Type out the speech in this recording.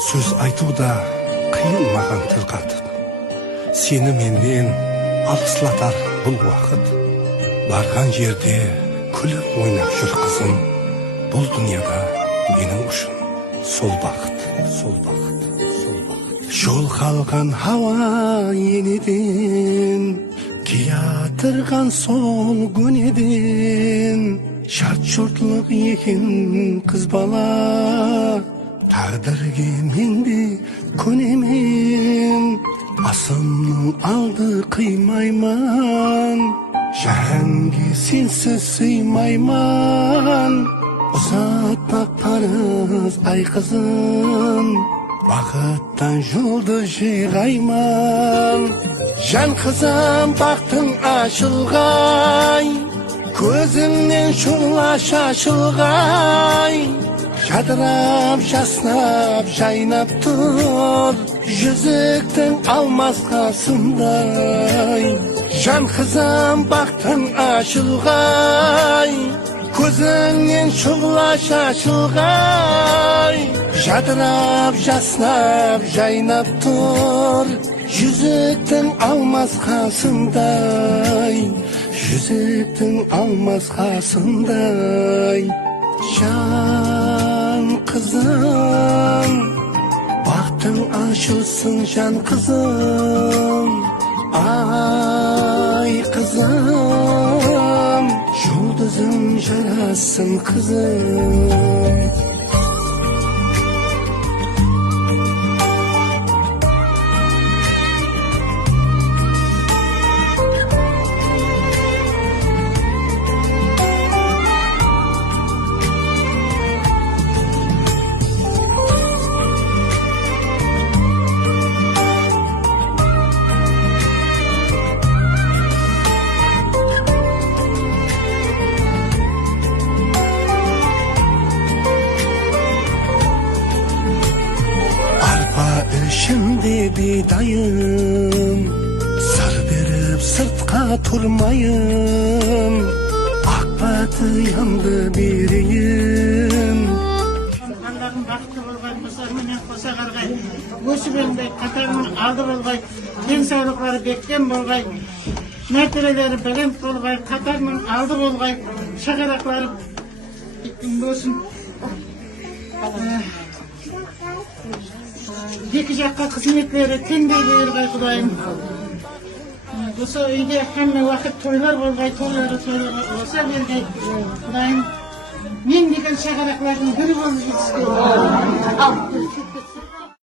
Сөз айтуда қиын маған тіл қатып, сені менен алыслатар бұл уақыт. Барған жерде күліп ойнап жүр қызым, бұл дүнияда менің үшін сол бақыт, сол бақыт, сол бақыт. Жол қалған хауа енеден, киятырған сол көнеден, шарт шортлық екен қыз бала, тағдырге менде көнемен. Асымның алды қимайман, жәнге сенсіз сыймайман. Ұзатпақ парыз ай қызым, бақыттан жолды жиғайман. Жан қызым бақтың ашылғай, көзіңнен шұғла шашылғай. Жадырап жаснап жайнап тұр, жүзіктің алмас қасындай. Жан қызым бақтың ашылғай, көзіңнен шұғла шашылғай. Жадырап жаснап жайнап тұр, жүзіктің алмас қасындай. Жүзіктің алмас қасындай. Жан қызым, бақтың ашылсын жан қызым. Ай қызым, жұлдызым жарасын қызым. Şimdi bidayım, sar berip sırtqa turmayım. Akbatı yandı biriyim. Allah'ın baktı olgay, kosa kargay, göçü belgay, katarının aldı olgay, den sağlıkları bekten bolgay, mertebeleri belent bolgay, katarının aldı olgay, şakarakları bolsun. Екі жаққа қызметтері теңдей берғай құдайым. Осы үйде әмме уақыт тойлар болғай, тойлары болса бергай құдайым. Мен деген шағарақлардың бірі болып жетіспей.